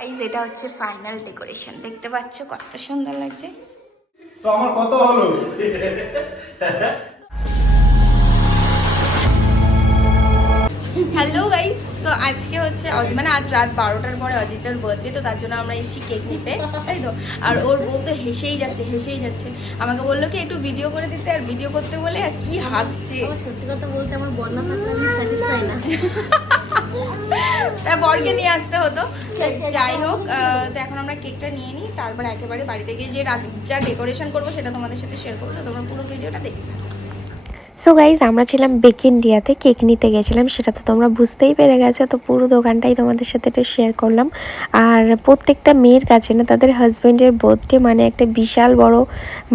Guys এটা হচ্ছে final decoration দেখতে পাচ্ছ কত সুন্দর লাগছে। তো আমার কত হলো? হ্যালো গাইস তো আজকে হচ্ছে মানে আজ রাত বারোটার পরে অজিতের বার্থডে তো তার জন্য আমরা এসেছি কেক নিতে তাই তো? আর ওর বউ তো হেসেই যাচ্ছে হেসেই যাচ্ছে। আমাকে বলল কি একটু ভিডিও করে দিতে আর ভিডিও করতে বলে আর কি হাসছে? সত্যি কথা বলতে আমার বন্যা থাকলে আমি স্যাটিসফাই না। তা বরকে নিয়ে আসতে হতো। যাই হোক তো এখন আমরা কেকটা নিয়ে নিই, তারপর একেবারে বাড়িতে গিয়ে যে যা ডেকোরেশন করব সেটা তোমাদের সাথে শেয়ার করব। তোমরা পুরো ভিডিওটা দেখতে থাকো। সো গাইজ আমরা ছিলাম বেক ইন্ডিয়াতে কেক নিতে গেছিলাম, সেটা তো তোমরা বুঝতেই পেরে গেছো, তো পুরো দোকানটাই তোমাদের সাথে একটু শেয়ার করলাম। আর প্রত্যেকটা মেয়ের কাছে না, তাদের হাজব্যান্ডের বার্থডে মানে একটা বিশাল বড়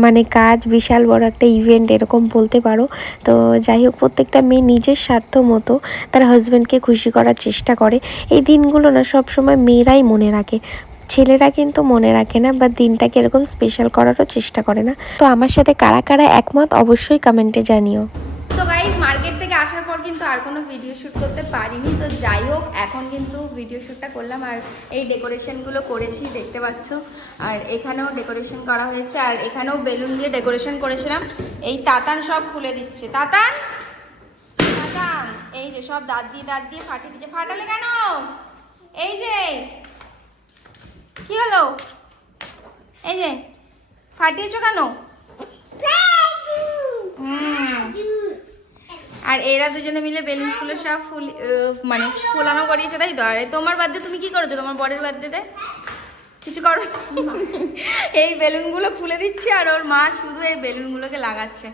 মানে কাজ, বিশাল বড় একটা ইভেন্ট এরকম বলতে পারো। তো যাই হোক, প্রত্যেকটা মেয়ে নিজের স্বার্থ মতো তার হাজব্যান্ডকে খুশি করার চেষ্টা করে। এই দিনগুলো না সবসময় মেয়েরাই মনে রাখে। ছেলেরা কিন্তু মনে রাখে না বা দিনটাকে এরকম স্পেশাল করারও চেষ্টা করে না। তো আমার সাথে কারা কারা একমত অবশ্যই কমেন্টে জানিও। সো গাইজ মার্কেট থেকে আসার পর কিন্তু আর কোনো ভিডিও শ্যুট করতে পারিনি। তো যাই হোক, এখন কিন্তু ভিডিও শ্যুটটা করলাম। আর এই ডেকোরেশনগুলো করেছি, দেখতে পাচ্ছ। আর এখানেও ডেকোরেশন করা হয়েছে। আর এখানেও বেলুন দিয়ে ডেকোরেশন করেছিলাম। এই তাতান সব খুলে দিচ্ছে। তাতান! তাতান! এই যে সব দাঁত দিয়ে দাঁত দিয়ে ফাটিয়ে দিচ্ছে। ফাটালে কেন? এই যে কি হলো? এই যে ফাটিয়েছো কেন? আর এরা দুজনে মিলে বেলুন ফুলের সব ফুল মানে ফুলানো করিয়েছে তাই তো? আর এই তোমার বার্থডে তুমি কি করেছ? তোমার বরের বার্থডেতে? কিছু করো? এই বেলুনগুলো খুলে দিচ্ছে আর ওর মা শুধু এই বেলুনগুলোকে লাগাচ্ছে।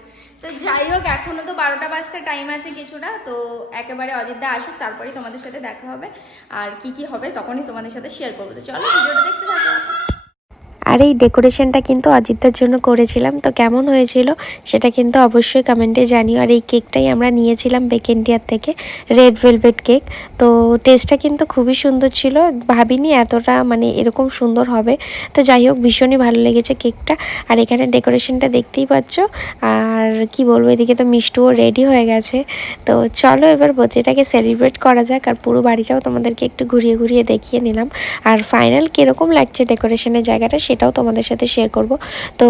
তো যাই হোক, এখনও তো বারোটা বাজতে টাইম আছে কিছুটা, তো একেবারে অযোধ্যা আসুক, তারপরেই তোমাদের সাথে দেখা হবে। আর কি কি হবে তখনই তোমাদের সাথে শেয়ার করব। তো চলো, ভিডিওটা দেখতে থাকো। আর এই ডেকোরেশনটা কিন্তু অজিতদার জন্য করেছিলাম, তো কেমন হয়েছিল সেটা কিন্তু অবশ্যই কমেন্টে জানিও। আর এই কেকটাই আমরা নিয়েছিলাম বেক ইন্ডিয়ার থেকে রেড ভেলভেট কেক তো টেস্টটা কিন্তু খুবই সুন্দর ছিল, ভাবিনি এতটা মানে এরকম সুন্দর হবে। তো যাই হোক, ভীষণই ভালো লেগেছে কেকটা আর এখানে ডেকোরেশনটা দেখতেই পাচ্ছ আর কি বলব, এদিকে তো মিষ্টুও রেডি হয়ে গেছে। তো চলো এবার বার্থডেটাকে সেলিব্রেট করা যাক আর পুরো বাড়িটাও তোমাদেরকে একটু ঘুরিয়ে ঘুরিয়ে দেখিয়ে নিলাম। আর ফাইনাল কীরকম লাগছে ডেকোরেশনের জায়গাটা সেটাও তোমাদের সাথে শেয়ার করব। তো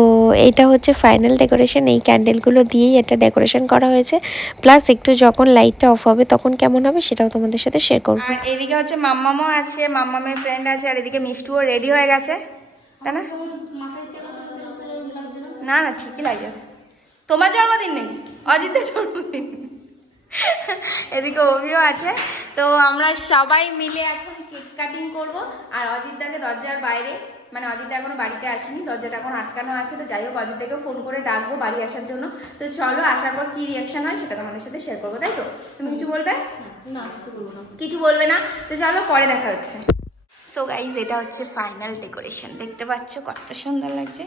এটা হচ্ছে ফাইনাল ডেকোরেশন এই ক্যান্ডেলগুলো দিয়েই এটা ডেকোরেশন করা হয়েছে। প্লাস একটু যখন লাইটটা অফ হবে তখন কেমন হবে সেটাও তোমাদের সাথে শেয়ার করব। আর এদিকে হচ্ছে মাম্মামও আছে, মাম্মামের ফ্রেন্ড আছে, আর এদিকে মিষ্টুও রেডি হয়ে গেছে। তাই না? না না, ঠিকই লাগে। তোমার জন্মদিন নেই? অজিতের জন্মদিন। এদিকে অভিও আছে। তো আমরা সবাই মিলে এখন কেক কাটিং করব। আর অজিতদাকে দরজার বাইরে মানে অজিতদা এখনও বাড়িতে আসেনি দরজাটা এখন আটকানো আছে। তো যাই হোক অজিতদাকে ফোন করে ডাকবো বাড়ি আসার জন্য। তো চলো আসার পর কি রিয়াকশন হয় সেটা তোমাদের সাথে শেয়ার করব তাই তো? তুমি কিছু বলবে? না কিছু বলব না। কিছু বলবে না? তো চলো পরে দেখা হচ্ছে। সো গাইজ এটা হচ্ছে ফাইনাল ডেকোরেশন দেখতে পাচ্ছ কত সুন্দর লাগছে।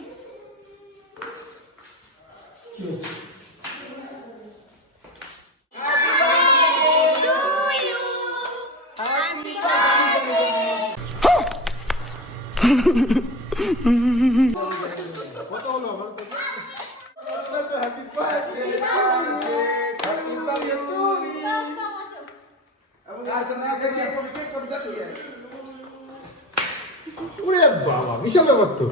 কত হলো আমার হ্যাপি বার্থডে আচ্ছা ওরে বাবা বিশাল ব্যাপার তো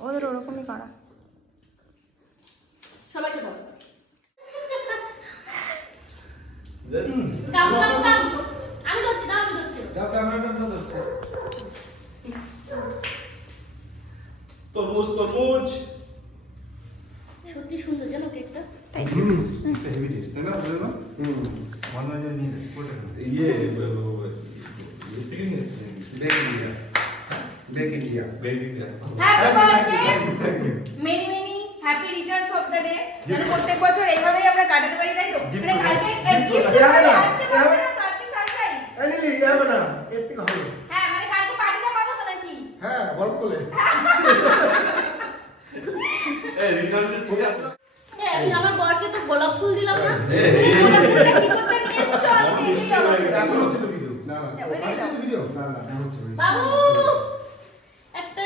ওদের ওরকমই করা সবাইকে তরমুজ তরমুজ সত্যি সুন্দর জানো কেকটা? তাই হেভি টেস্ট তাই না বলে না? হুম। মনে হয় নিয়ে যাচ্ছে কোটা ইয়ে ফিলিং এসছে back India back India happy birthday many many happy returns of the day যেন প্রত্যেক বছর এইভাবেই আমরা কাটাতে পারি তাই তো? মানে কালকে গিফট করব। দিতে হবে না, আজকে হবে পাবো না তো আজকে সারপ্রাইজ এই নিলি যাবে না এর থেকে হবে হ্যাঁ মানে কালকে পার্টিটা পাবো তো নাকি হ্যাঁ গল্প করলে এই রিটার্ন টেস্ট আছে এই, আমি আমার বরকে তো গোলাপ ফুল দিলাম না। কি করতে নিয়ে এসছো আমি তো বাবু একটা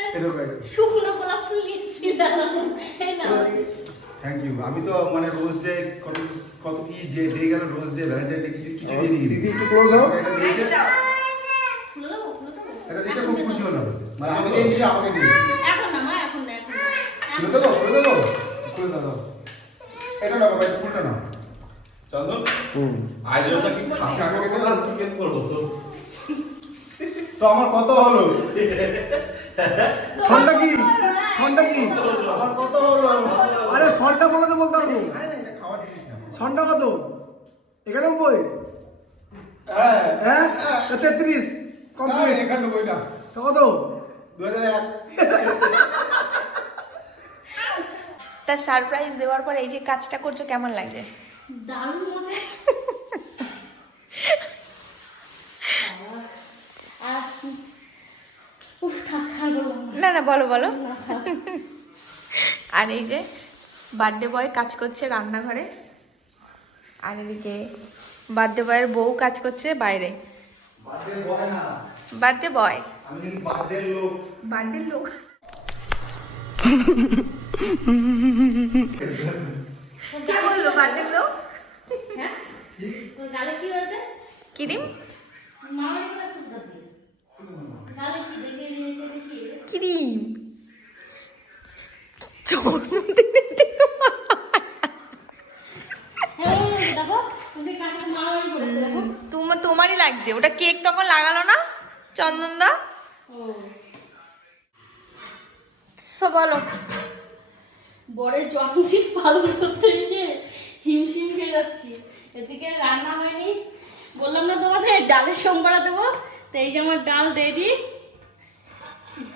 শুকনো গোলাপ ফুল নিয়েছিলাম। থ্যাংক ইউ আমি মানে রোজ ডে কত কত কি যে ডে গেল রোজ ডে ভ্যালেন্টাইন ডে কিছু কিছু দিই দিদি একটু ক্লোজ হও। এটা দিয়েছে। এটা দেখে খুব খুশি হলাম। মানে আমি দিয়ে দিয়ে আমাকে দিয়ে এখন না মা এখন না এখন খুলে দেবো খুলে দেবো? খুলে দাও। এটা না বাবা ফুলটা না চন্দন? হুম। আজ ওটা কি খাসি আমি আগে চিকেন করব তো? তো আমার কত হলো? সনটা কি? সনটা কি? আমার কত হলো? আরে সনটা বলে তো বলতে পারব। সনটা কত? একানব্বই? হ্যাঁ। হ্যাঁ? তেত্রিশ কমপ্লিট কমপ্লিট। একানব্বই না। তো কত? দু হাজার এক। তা সারপ্রাইজ দেওয়ার পর এই যে কাজটা করছ কেমন লাগছে দারুণ মজা। না। না বলো বলো। আর এই যে বার্থডে বয় কাজ করছে রান্নাঘরে আর এদিকে বার্থডে বয়ের বউ কাজ করছে বাইরে। বার্থডে বয় বার্থডে লোক। বার্থডে লোক। কে বলল? লোক? গালে কি হয়েছে? কিরিম ক্রিম তোমার তোমারই লাগছে। ওটা কেক তখন লাগালো না? চন্দনদা ও। সো বলো বরের জন্মদিন পালন করতে এসে হিমশিম খেয়ে যাচ্ছি। এদিকে রান্না হয়নি। বললাম না তোমাদের ডালে সোমবারা দেবো। তো এই যে আমার ডাল রেডি।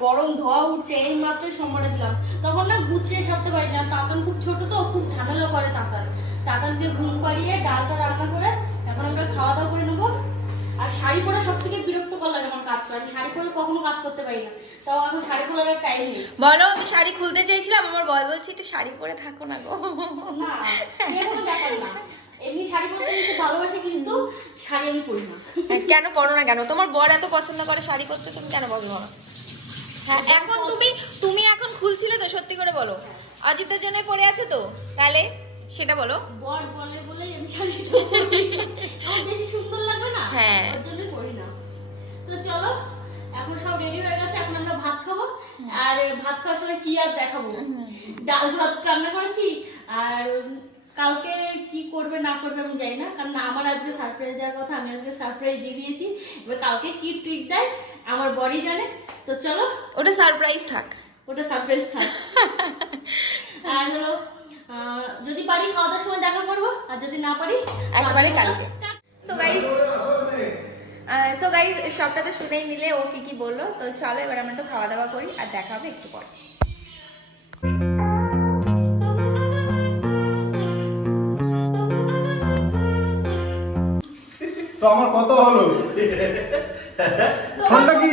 গরম ধোয়া উঠছে এই মাত্রই সোমবারে দিলাম। তখন না গুছিয়ে সারতে পারি না। তাতান খুব ছোট তো, খুব ঝামেলা করে তাতান। তাতানকে ঘুম পাড়িয়ে ডালটা রান্না করে এখন আমরা খাওয়া দাওয়া করে নেব। আর শাড়ি পরে সব থেকে বিরক্তকর লাগে আমার কাজ করে। আমি শাড়ি পরে কখনো কাজ করতে পারি না। তাও এখন শাড়ি পরার টাইম নেই। বলো আমি শাড়ি খুলতে চাইছিলাম আমার বল বলছি একটু শাড়ি পরে থাকো না গো। না ব্যাপার না। এমনি শাড়ি পরতে খুব ভালোবাসি কিন্তু শাড়ি আমি পরি না। হ্যাঁ, কেন পরো না কেন? তোমার বর এত পছন্দ করে শাড়ি পরতে তুমি কেন পছন্দ করো হ্যাঁ এখন তুমি তুমি এখন খুলছিলে তো সত্যি করে বলো। অজিতের জন্য পরে আছে তো তাহলে? সেটা বলো। বর বলে বলেই আমি শাড়িটা আমার বেশি সুন্দর লাগবে না হ্যাঁ। ওর জন্য পরি না। তো চলো এখন সব রেডি হয়ে গেছে এখন আমরা ভাত খাব। আর ভাত খাওয়ার সময় কি আর দেখাবো? ডাল ভাত রান্না করেছি আর কালকে কি করবে না করবে আমি জানি না। কারণ আমার আজকে সারপ্রাইজ দেওয়ার কথা আমি আজকে সারপ্রাইজ দিয়ে দিয়েছি। এবার কালকে কি ট্রিট দেয় আমার বডি জানে। তো চলো ওটা সারপ্রাইজ থাক। ওটা সারপ্রাইজ থাক। আর হলো যদি পারি খাওয়া দাওয়ার সময় দেখা করব আর যদি না পারি একেবারে কালকে। সো গাইস সো গাইস সবটা তো শুনেই নিলে ও কি কি বলল? তো চলো এবার আমরা একটু খাওয়া দাওয়া করি আর দেখা হবে একটু পর। তো আমার কত হলো? সনটা কি?